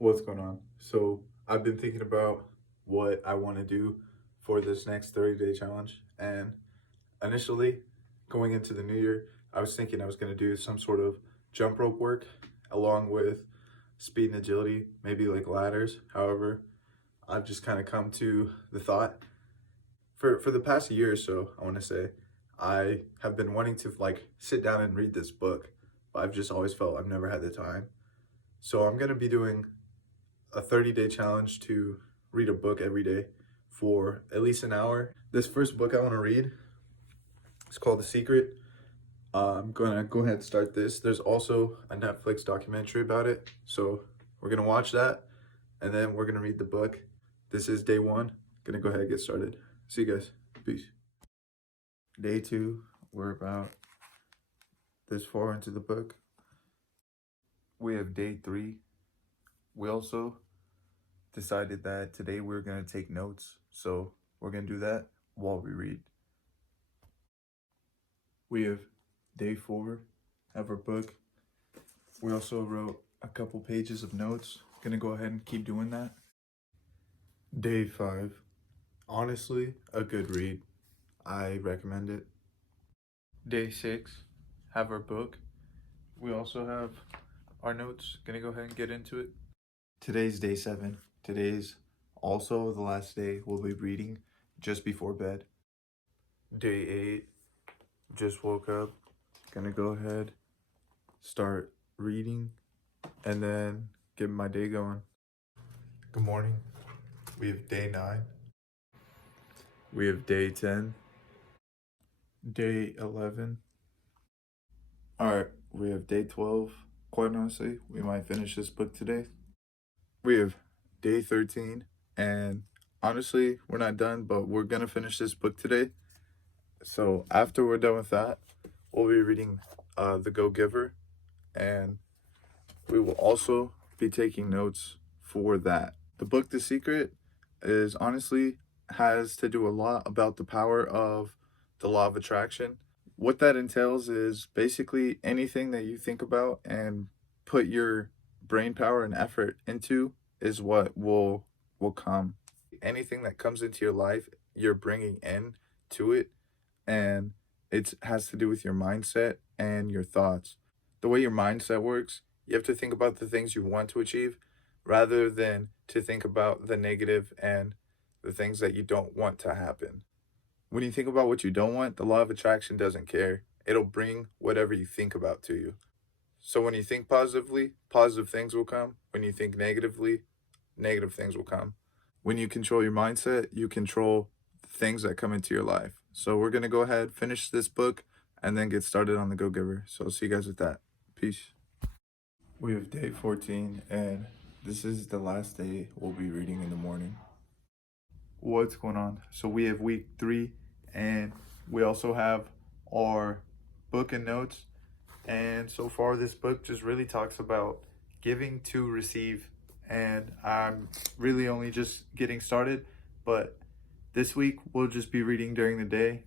What's going on? So, I've been thinking about what I want to do for this next 30-day challenge. And initially, going into the new year, I was thinking I was going to do some sort of jump rope work along with speed and agility, maybe like ladders. However, I've just kind of come to the thought for the past year or so, I want to say, I have been wanting to like sit down and read this book, but I've just always felt I've never had the time. So, I'm going to be doing a 30-day challenge to read a book every day for at least an hour. This first book I want to read is called The Secret. I'm going to go ahead and start this. There's also a Netflix documentary about it. So we're going to watch that and then we're going to read the book. This is day one. Going to go ahead and get started. See you guys. Peace. Day two, we're about this far into the book. We have day three. We also decided that today we're going to take notes. So we're going to do that while we read. We have day four, have our book. We also wrote a couple pages of notes. Going to go ahead and keep doing that. Day five, honestly, a good read. I recommend it. Day six, have our book. We also have our notes. Going to go ahead and get into it. Today's day seven. Today's also the last day we'll be reading just before bed. Day eight, just woke up. Gonna go ahead, start reading, and then get my day going. Good morning. We have day 9. We have day 10. Day 11. Alright, we have day 12. Quite honestly, we might finish this book today. We have day 13, and honestly, we're not done, but we're gonna finish this book today. So after we're done with that, we'll be reading The Go-Giver, and we will also be taking notes for that. The book The Secret is honestly has to do a lot about the power of the law of attraction. What that entails is basically anything that you think about and put your brain power and effort into is what will come. Anything that comes into your life, you're bringing in to it, and it has to do with your mindset and your thoughts. The way your mindset works, you have to think about the things you want to achieve rather than to think about the negative and the things that you don't want to happen. When you think about what you don't want, the law of attraction doesn't care. It'll bring whatever you think about to you. So when you think positively, positive things will come. When you think negatively, negative things will come. When you control your mindset, you control the things that come into your life. So we're going to go ahead, finish this book, and then get started on The Go-Giver. So I'll see you guys with that. Peace. We have day 14, and this is the last day we'll be reading in the morning. What's going on? So we have week 3, and we also have our book and notes. And so far, this book just really talks about giving to receive. And I'm really only just getting started, but this week we'll just be reading during the day.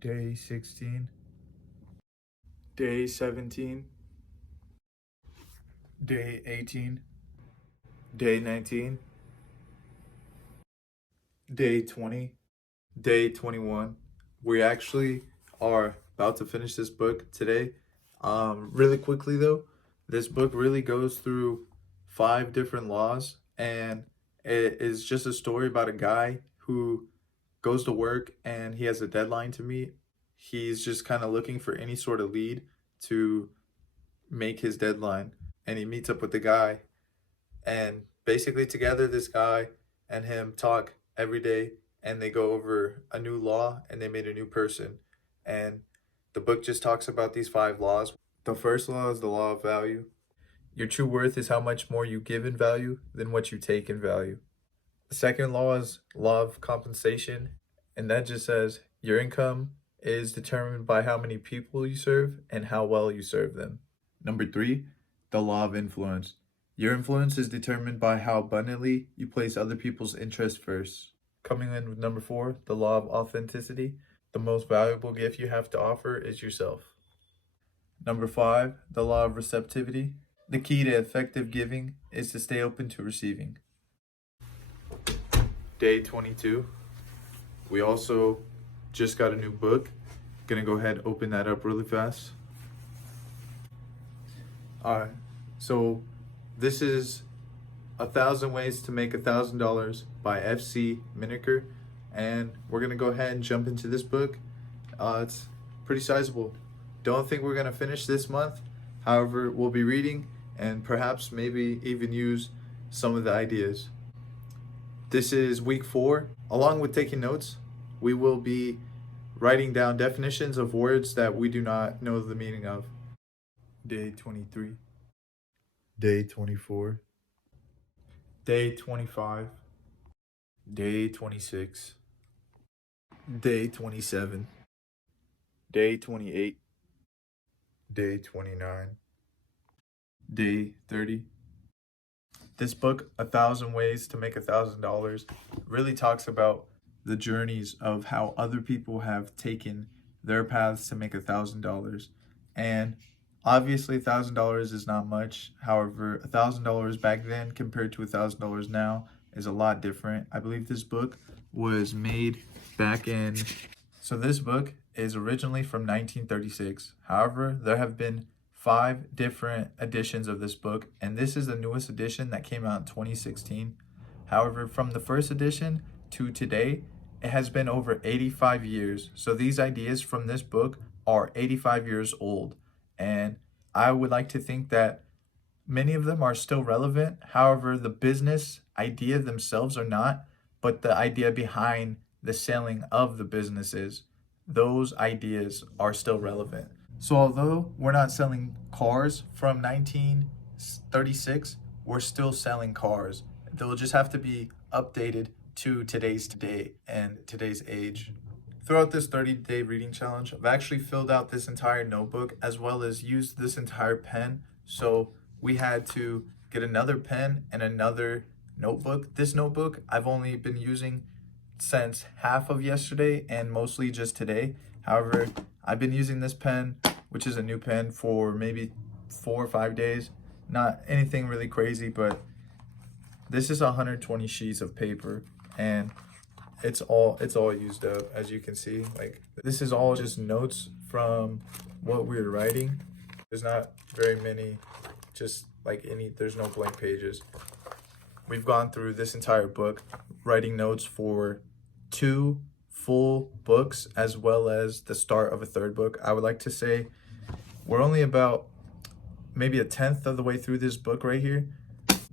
Day 16, day 17, day 18, day 19, day 20, day 21. We actually are about to finish this book today. Really quickly though, this book really goes through 5 different laws, and it is just a story about a guy who goes to work and he has a deadline to meet. He's just kind of looking for any sort of lead to make his deadline, and he meets up with the guy, and basically together this guy and him talk every day, and they go over a new law and they made a new person. And the book just talks about these 5 laws. The first law is the law of value. Your true worth is how much more you give in value than what you take in value. The second law is law of compensation, and that just says your income is determined by how many people you serve and how well you serve them. Number 3, the law of influence. Your influence is determined by how abundantly you place other people's interests first. Coming in with number 4, the law of authenticity. The most valuable gift you have to offer is yourself. Number 5, the law of receptivity. The key to effective giving is to stay open to receiving. Day 22. We also just got a new book. Gonna go ahead and open that up really fast. Alright, so this is 1,000 Ways to Make $1,000 by F.C. Miniker, and we're gonna go ahead and jump into this book. It's pretty sizable. Don't think we're gonna finish this month. However, we'll be reading and perhaps maybe even use some of the ideas. This is week 4. Along with taking notes, we will be writing down definitions of words that we do not know the meaning of. Day 23. Day 24. Day 25. Day 26. Day 27. Day 28. Day 29. Day 30. This book, 1,000 Ways to Make $1,000, really talks about the journeys of how other people have taken their paths to make $1,000. And obviously $1,000 is not much. However, $1,000 back then compared to $1,000 now is a lot different. I believe this book was made back in... So this book is originally from 1936. However, there have been 5 different editions of this book, and this is the newest edition that came out in 2016. However, from the first edition to today, it has been over 85 years. So these ideas from this book are 85 years old, and I would like to think that many of them are still relevant. However, the business idea themselves are not, but the idea behind the selling of the businesses, those ideas are still relevant. So although we're not selling cars from 1936, we're still selling cars. They'll just have to be updated to today's day and today's age. Throughout this 30-day reading challenge, I've actually filled out this entire notebook as well as used this entire pen. So we had to get another pen and another notebook. This notebook I've only been using since half of yesterday and mostly just today. However, I've been using this pen, which is a new pen, for maybe 4 or 5 days. Not anything really crazy, but this is 120 sheets of paper, and it's all used up, as you can see. Like, this is all just notes from what we're writing. There's not very many, there's no blank pages. We've gone through this entire book, writing notes for 2 full books as well as the start of a 3rd book. I would like to say we're only about maybe 1/10 of the way through this book right here.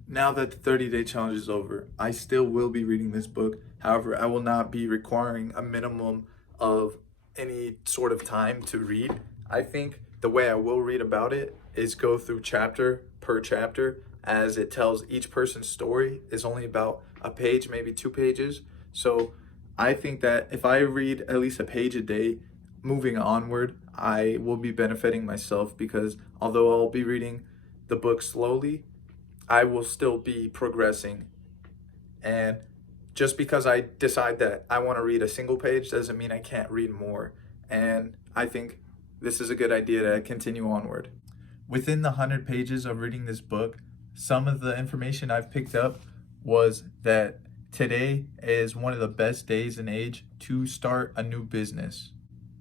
Now that the 30-day challenge is over, I still will be reading this book. However, I will not be requiring a minimum of any sort of time to read. I think the way I will read about it is go through chapter per chapter, as it tells each person's story is only about a page, maybe 2 pages. So I think that if I read at least a page a day, moving onward, I will be benefiting myself, because although I'll be reading the book slowly, I will still be progressing. And just because I decide that I want to read a single page doesn't mean I can't read more. And I think this is a good idea to continue onward. Within the 100 pages of reading this book, some of the information I've picked up was that today is one of the best days and age to start a new business.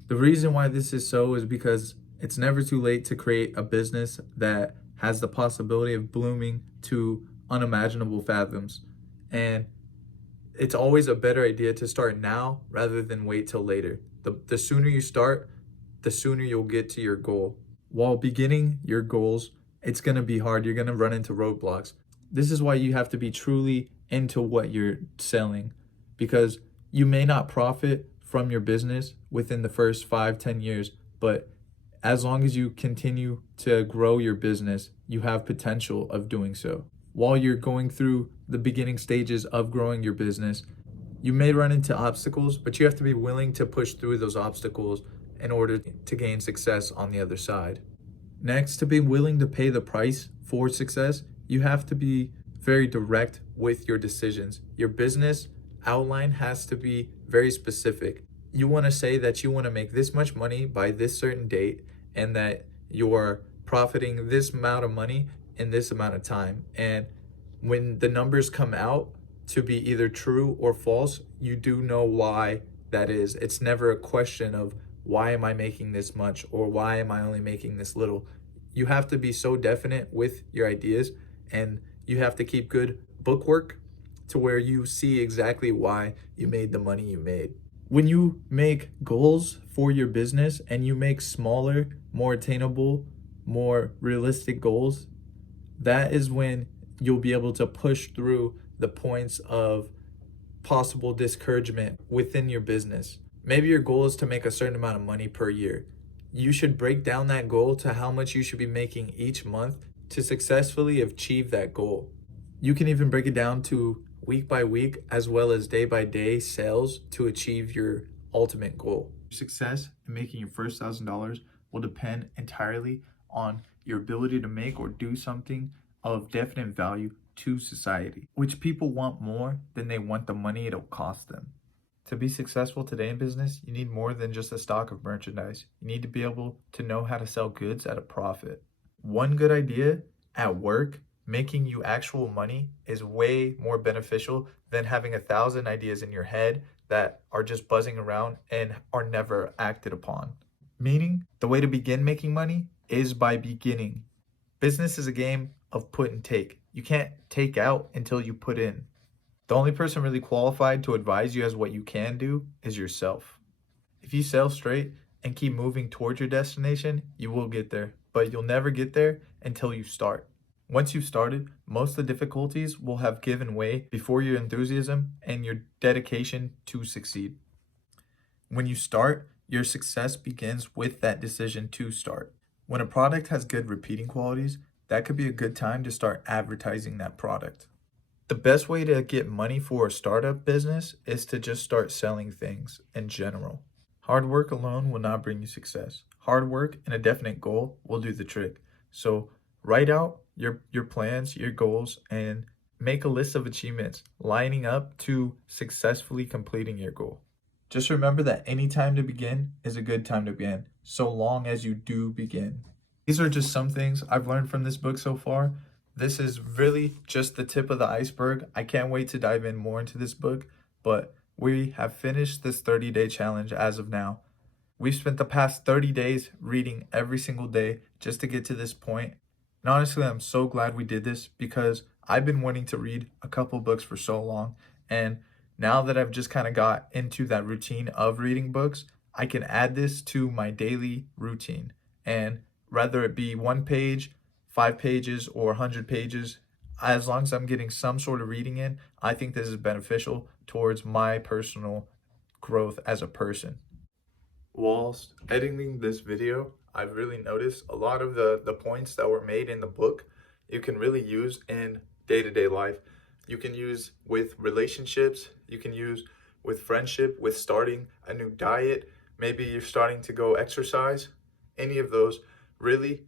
The reason why this is so is because it's never too late to create a business that has the possibility of blooming to unimaginable fathoms. And it's always a better idea to start now rather than wait till later. The sooner you start, the sooner you'll get to your goal. While beginning your goals, it's going to be hard. You're going to run into roadblocks. This is why you have to be truly into what you're selling, because you may not profit from your business within the first 5-10 years, but as long as you continue to grow your business, you have potential of doing so. While you're going through the beginning stages of growing your business, you may run into obstacles, but you have to be willing to push through those obstacles in order to gain success on the other side. Next, to be willing to pay the price for success, you have to be very direct with your decisions. Your business outline has to be very specific. You want to say that you want to make this much money by this certain date, and that you're profiting this amount of money in this amount of time. And when the numbers come out to be either true or false, you do know why that is. It's never a question of why am I making this much or why am I only making this little. You have to be so definite with your ideas, and you have to keep good bookwork to where you see exactly why you made the money you made. When you make goals for your business and you make smaller, more attainable, more realistic goals, that is when you'll be able to push through the points of possible discouragement within your business. Maybe your goal is to make a certain amount of money per year. You should break down that goal to how much you should be making each month to successfully achieve that goal. You can even break it down to week by week as well as day by day sales to achieve your ultimate goal. Success in making your first $1,000 will depend entirely on your ability to make or do something of definite value to society, which people want more than they want the money it'll cost them. To be successful today in business, you need more than just a stock of merchandise. You need to be able to know how to sell goods at a profit. One good idea at work making you actual money is way more beneficial than having 1,000 ideas in your head that are just buzzing around and are never acted upon. Meaning, the way to begin making money is by beginning. Business is a game of put and take. You can't take out until you put in. The only person really qualified to advise you as what you can do is yourself. If you sail straight and keep moving towards your destination, you will get there, but you'll never get there until you start. Once you've started, most of the difficulties will have given way before your enthusiasm and your dedication to succeed. When you start, your success begins with that decision to start. When a product has good repeating qualities, that could be a good time to start advertising that product. The best way to get money for a startup business is to just start selling things in general. Hard work alone will not bring you success. Hard work and a definite goal will do the trick. So write out your plans, your goals, and make a list of achievements lining up to successfully completing your goal. Just remember that any time to begin is a good time to begin, so long as you do begin. These are just some things I've learned from this book so far. This is really just the tip of the iceberg. I can't wait to dive in more into this book, but we have finished this 30-day challenge as of now. We've spent the past 30 days reading every single day just to get to this point. And honestly, I'm so glad we did this because I've been wanting to read a couple books for so long. And now that I've just kind of got into that routine of reading books, I can add this to my daily routine. And whether it be 1 page, 5 pages, or 100 pages, as long as I'm getting some sort of reading in, I think this is beneficial towards my personal growth as a person. Whilst editing this video, I've really noticed a lot of the points that were made in the book you can really use in day-to-day life. You can use with relationships, you can use with friendship, with starting a new diet, maybe you're starting to go exercise, any of those. Really,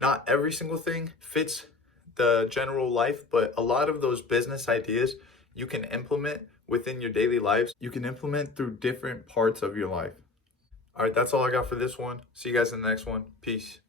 not every single thing fits the general life, but a lot of those business ideas you can implement within your daily lives. You can implement through different parts of your life. All right, that's all I got for this one. See you guys in the next one. Peace.